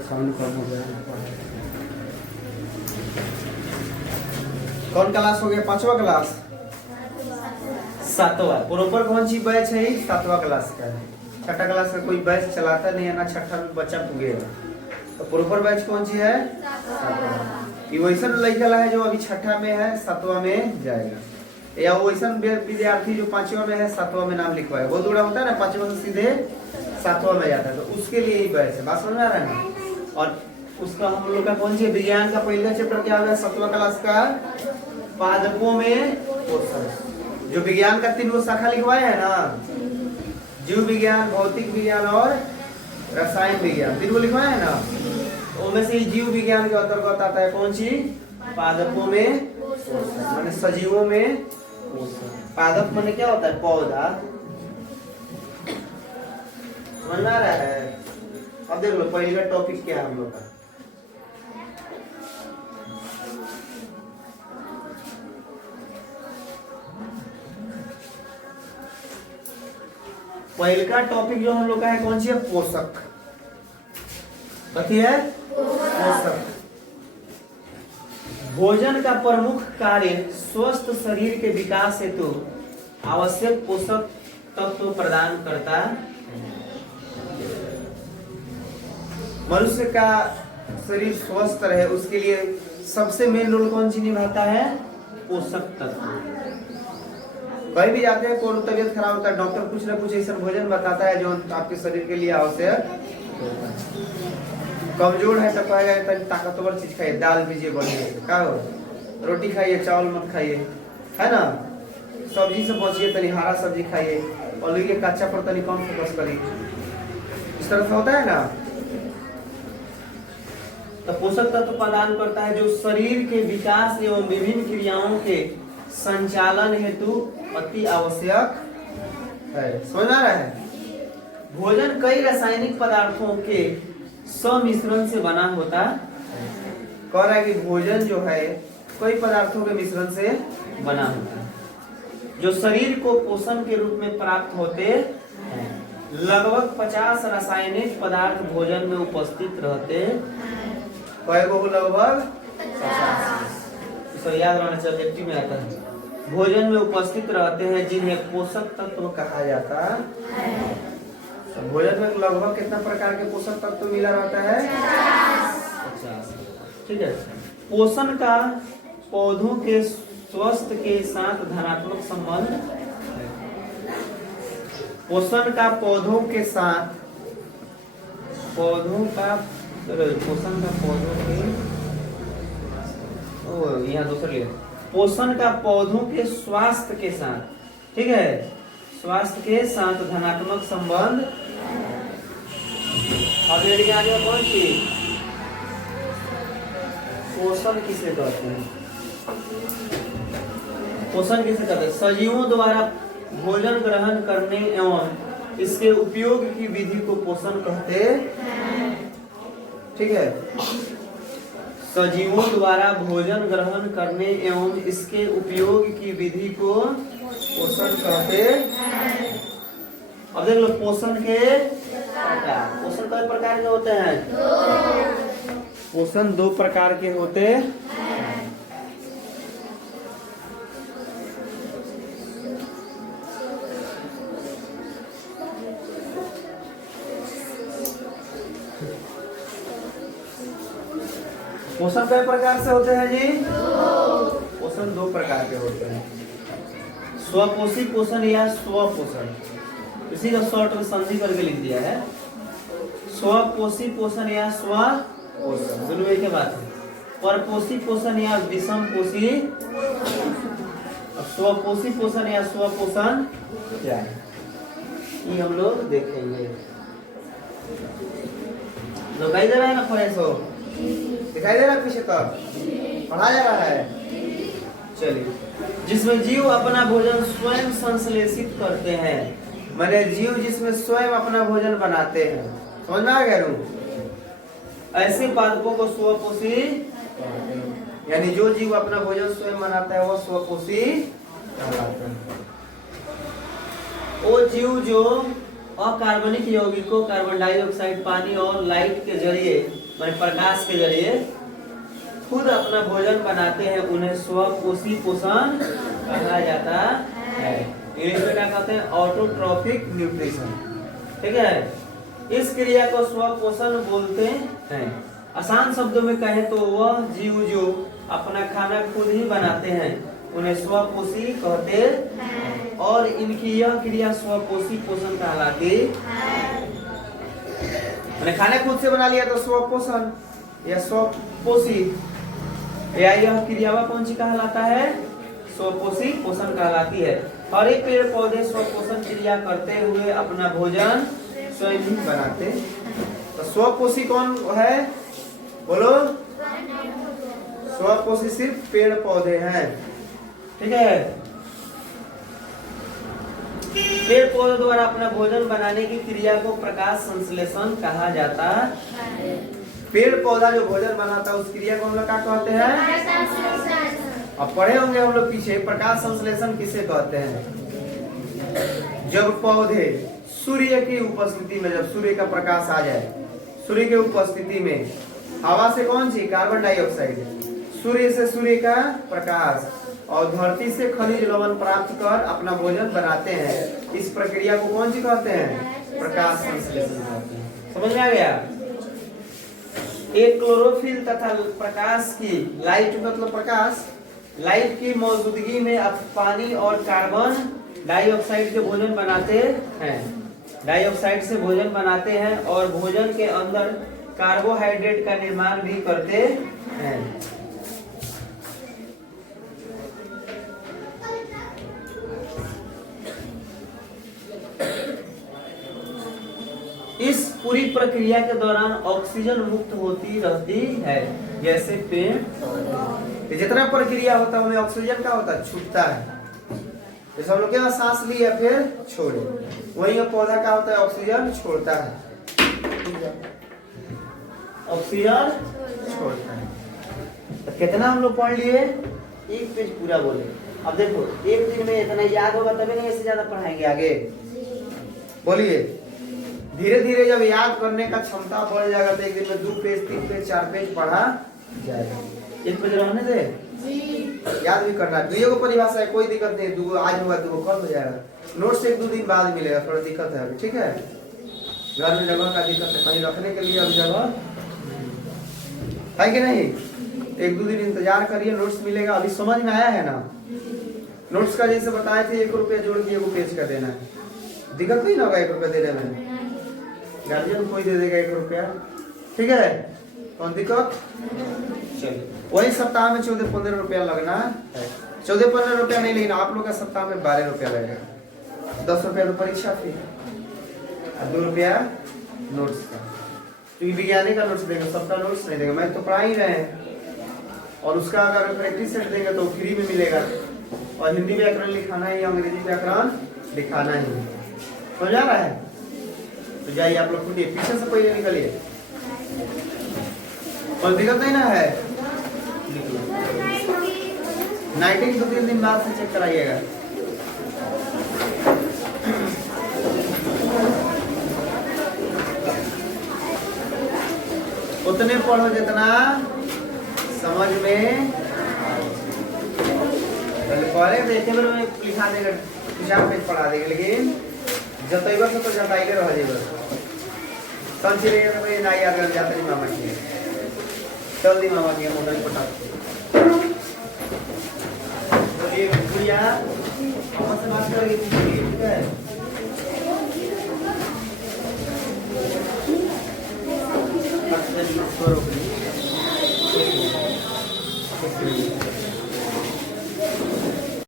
Sound कम हो गया। कौन क्लास हो गया? पांचवा क्लास, सातवां। प्रॉपर कौन सी बैच है? सातवां क्लास का है। छठा क्लास का कोई बैच चलाता नहीं है ना, छठा में बच्चा पुगेगा। तो प्रॉपर बैच कौन सी है? ये वैसा लड़का है जो अभी छठा में है, सातवां में जाएगा, या वैसा विद्यार्थी जो पांचवा में है, सातवां में नाम लिखवाएगा। बहुत बड़ा होता है ना, पांचवा से सीधे सातवां में जाता है, तो उसके लिए ही बैच है। बात समझ आ रहा है ना? और उसका हम लोग का कौन सी विज्ञान का पहला चैप्टर क्या होगा? सातवां क्लास का पादपों में पोषण। जो विज्ञान का 3 शाखा लिखवाए है ना, जीव विज्ञान, भौतिक विज्ञान और रसायन विज्ञान, 3 लिखवाए है ना। तो उनमें से जीव विज्ञान के अंतर्गत आता है कौन सी? पादपों में पोषण, माने सजीवों में पोषण। पादप माने क्या होता है? पौधा। समझ में आ रहा है? अब देख लो पहले का टॉपिक क्या है हम लोग का। पहले का टॉपिक जो हम लोग का है कौन सी है? पोषक। कथी है? पोषक। भोजन का प्रमुख कार्य स्वस्थ शरीर के विकास हेतु आवश्यक पोषक तत्व प्रदान करता है। मनुष्य का शरीर स्वस्थ रहे उसके लिए सबसे मेन रोल कौन सी निभाता है? पोषक तत्व। कहीं भी जाते हैं, कोई तबियत खराब होता है, डॉक्टर कुछ ना कुछ ऐसा भोजन बताता है जो आपके शरीर के लिए आवश्यक होता है। कमजोर है तो कहेगा ताकतवर चीज खाइए, दाल भीजिए बढ़िया से, क्या हो, रोटी खाइए, चावल मत खाइए, है ना। सब्जी से बचिए, तनी हरा सब्जी खाइए, आलू के कच्चा पर तनी कम फोकस करिए। इस तरह से होता है ना। तो पोषक तत्व प्रदान करता है जो शरीर के विकास एवं विभिन्न क्रियाओं के संचालन हेतु अति आवश्यक है। समझ आ रहा है? भोजन कई रासायनिक पदार्थों के सम्मिश्रण से बना होता है। कह रहा है कि भोजन जो है कई पदार्थों के मिश्रण से बना होता है जो शरीर को पोषण के रूप में प्राप्त होते हैं। लगभग 50 रासायनिक पदार्थ भोजन में उपस्थित रहते हैं। लगभग 50, इसको याद रहना चाहिए, ऑब्जेक्टिव में आता है। भोजन में उपस्थित रहते हैं जिन्हें पोषक तत्व कहा जाता है। तो भोजन में लगभग कितना प्रकार के पोषक तत्व मिला रहता है? 50। ठीक है। पोषण का पौधों के स्वास्थ्य के साथ धनात्मक संबंध। पोषण का पौधों के साथ, पोषण का पौधों के, यहाँ दूसरा लिया, पोषण का पौधों के स्वास्थ्य के साथ, ठीक है, स्वास्थ्य के साथ धनात्मक संबंध। अब आगे कौन सी? पोषण किसे कहते हैं? पोषण किसे कहते हैं? सजीवों द्वारा भोजन ग्रहण करने एवं इसके उपयोग की विधि को पोषण कहते हैं। ठीक है। सजीवों द्वारा भोजन ग्रहण करने एवं इसके उपयोग की विधि को पोषण कहते हैं। अब देख लो पोषण के प्रकार। पोषण कई प्रकार के होते हैं? पोषण 2 प्रकार के होते हैं। पोषण कई प्रकार से होते हैं जी? पोषण 2 प्रकार के होते हैं। स्वपोषी पोषण या स्वपोषण, इसी का शॉर्ट में संधि करके लिख दिया है। स्वपोषी पोषण या स्वपोषण दोनों एक ही बात है। परपोषी पोषण या विषम पोषी। स्वपोषी पोषण या स्वपोषण क्या है ये हम लोग देखेंगे। दिखाई दे रहा है ना? फ्रेश हो, दिखाई दे रहा है पीछे तक? पढ़ा जा रहा है? चलिए। जिसमें जीव अपना भोजन स्वयं संश्लेषित करते हैं, माने जीव जिसमें स्वयं अपना भोजन बनाते हैं। समझ में आ गया? ऐसे पादपों को स्वपोषी, यानी जो जीव अपना भोजन स्वयं बनाता है वह स्वपोषी कहलाता है। वो जीव जो अकार्बनिक यौगिकों कार्बन डाइऑक्साइड, पानी और लाइट के जरिए माने प्रकाश के जरिए खुद अपना भोजन बनाते हैं, उन्हें स्वपोषी पोषण कहा जाता है। इंग्लिश में क्या कहते हैं? Autotrophic nutrition. ठीक है, इस क्रिया को स्वपोषण बोलते हैं। आसान शब्दों में कहें तो वह जीव जो अपना खाना खुद ही बनाते हैं उन्हें स्वपोषी कहते हैं, और इनकी यह क्रिया स्वपोषी पोषण कहलाती है। मैंने खाना खुद से बना लिया तो स्वपोषण या स्वपोषी, या यह क्रिया कौन सी कहलाता है? स्वपोषी पोषण कहलाती है। हर एक पेड़ पौधे स्वपोषण क्रिया करते हुए अपना भोजन स्वयं ही बनाते। तो स्वपोषी कौन है? बोलो। स्वपोषी सिर्फ पेड़ पौधे हैं। ठीक है, पेड़ पौधे द्वारा अपना भोजन बनाने की क्रिया को प्रकाश संश्लेषण कहा जाता है। पेड़ पौधा जो भोजन बनाता है उस क्रिया को हम लोग क्या कहते हैं? अब पढ़े होंगे हम लोग पीछे, प्रकाश संश्लेषण किसे कहते हैं? जब पौधे सूर्य की उपस्थिति में, जब सूर्य का प्रकाश आ जाए, सूर्य की उपस्थिति में हवा से कौन सी? कार्बन डाइऑक्साइड, सूर्य से सूर्य का प्रकाश और धरती से खनिज लवण प्राप्त कर अपना भोजन बनाते हैं। इस प्रक्रिया को कौन सी कहते हैं? प्रकाश संश्लेषण कहते हैं। समझ में आ गया? एक क्लोरोफिल तथा प्रकाश की, लाइट मतलब प्रकाश, लाइट की मौजूदगी में अब पानी और कार्बन डाइऑक्साइड से भोजन बनाते हैं, डाइऑक्साइड से भोजन बनाते हैं और भोजन के अंदर कार्बोहाइड्रेट का निर्माण भी करते हैं। इस पूरी प्रक्रिया के दौरान ऑक्सीजन मुक्त होती रहती है। जैसे पेड़, जितना प्रक्रिया होता है उनमें ऑक्सीजन का होता है, छूटता है। जैसे हम लोग क्या सांस लिया फिर छोड़े, वही पौधा का होता है ऑक्सीजन छोड़ता है, ऑक्सीजन छोड़ता है। तो कितना हम लोग पढ़ लिए? एक पेज पूरा बोले। अब देखो एक दिन में इतना याद होगा तभी नहीं, इससे ज्यादा पढ़ाएंगे आगे। बोलिए, धीरे धीरे जब याद करने का क्षमता बढ़ जाएगा तो एक दिन में 2 पेज 3 पेज 4 पेज पढ़ा जाएगा। एक पेज रहने दे, याद भी करना। दुइयों को परिभाषा है, कोई दिक्कत नहीं। 2 आज होगा 2 कल हो जाएगा। नोट्स 1-2 दिन बाद मिलेगा, थोड़ा दिक्कत है अभी। ठीक है, घर में जगह का दिक्कत है, कहीं रखने के लिए अभी जगह है कि नहीं? 1-2 दिन इंतजार करिए, नोट्स मिलेगा। अभी समझ में आया है ना? नोट्स का जैसे बताए थे 1 रुपया जोड़ के 1 पेज का देना है, दिक्कत नहीं ना होगा 1 रुपया देने में। गार्जियन कोई दे देगा 1 रुपया, ठीक है? कौन दिक्कत? चलिए, वही सप्ताह में 14-15 रुपया लगना है। 14-15 रुपया नहीं लेना, आप लोग का सप्ताह में 12 रुपया लगेगा। 10 रुपया तो परीक्षा फी और 2 रुपया नोट्स का, क्योंकि विज्ञानी का नोट्स देंगे, सबका नोट्स नहीं देंगे। मैं तो पढ़ा ही रहे हैं, और उसका अगर प्रैक्टिस सेट देंगे तो फ्री में मिलेगा। और हिंदी व्याकरण लिखाना है या अंग्रेजी व्याकरण लिखाना ही है। समझ आ रहा है? तो जाइए आप लोग खुद पीछे से पहले निकलिए, और दिक्कत नहीं ना है? नाइटिंग 2-3 दिन बाद से चेक कराइएगा। उतने पढ़ो जितना समझ में पहले देखे में लिखा देगा, 4 पेज पढ़ा देगा, लेकिन जतैबा से तो जताइले रह जाएगा। संची रे तो ये ना याद कर जाते नहीं मामा की, चल दी मामा की मोबाइल पटा। तो ये गुड़िया मामा से बात करेगी, ठीक है? अच्छा,